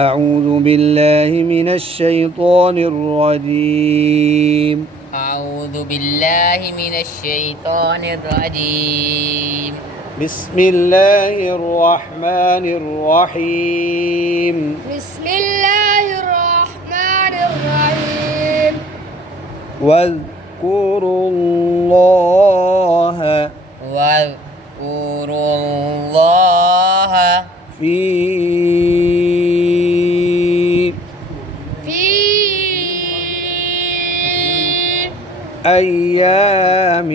أعوذ بالله من الشيطان الرجيم. أعوذ بالله من الشيطان الرجيم. بسم الله الرحمن الرحيم. بسم الله الرحمن الرحيم. واذكروا الله واذكروا الله في أيام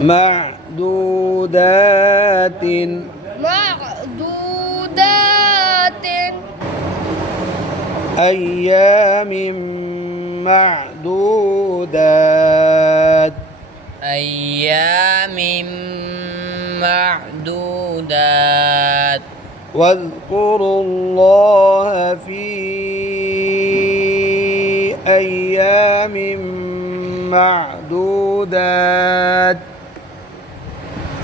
معدودات أيام معدودات أيام معدودات. واذكروا الله في أيام معدودات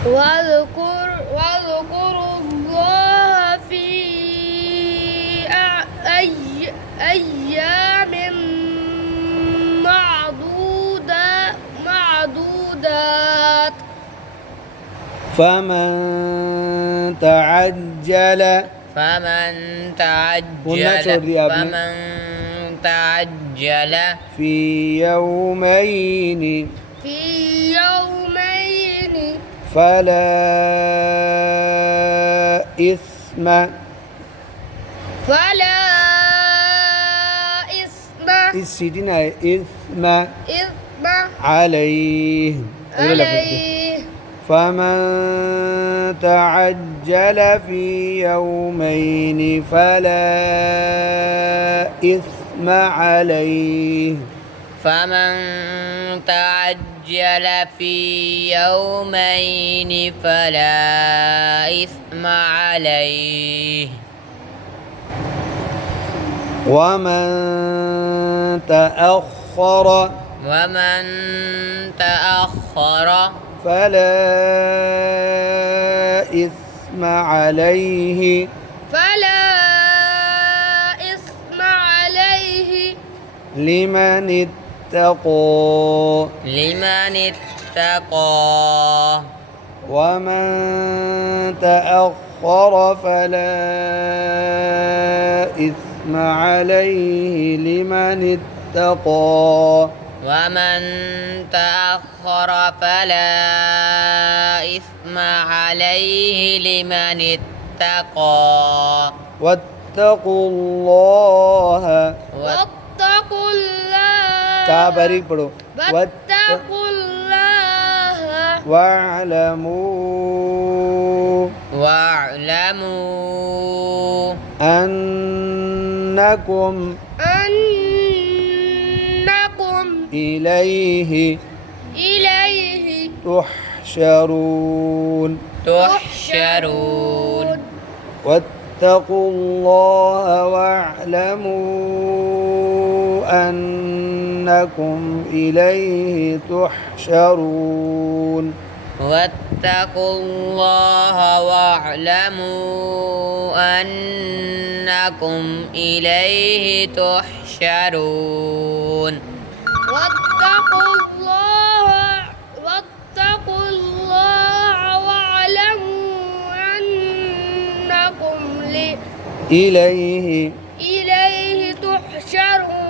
واذكروا الله في أيام معدودات. فمن تعجل في يومين فلا إثم عليه. فمن تعجل في يومين فلا إثم عليه. فمن تعجل في يومين فلا إثم عليه. ومن تأخر فلا إثم عليه. لمن اتقى. ومن تأخر فلا إثم عليه لمن اتقى. ومن تأخر فلا إثم عليه لمن اتقى. واتقوا الله كابري پڑھو. واتقوا الله واعلموا أنكم إليه تحشرون. واتقوا الله واعلموا أنكم إليه تحشرون. واتقوا الله واعلموا أنكم إليه تحشرون. واتقوا الله واعلموا أنكم إليه تحشرون.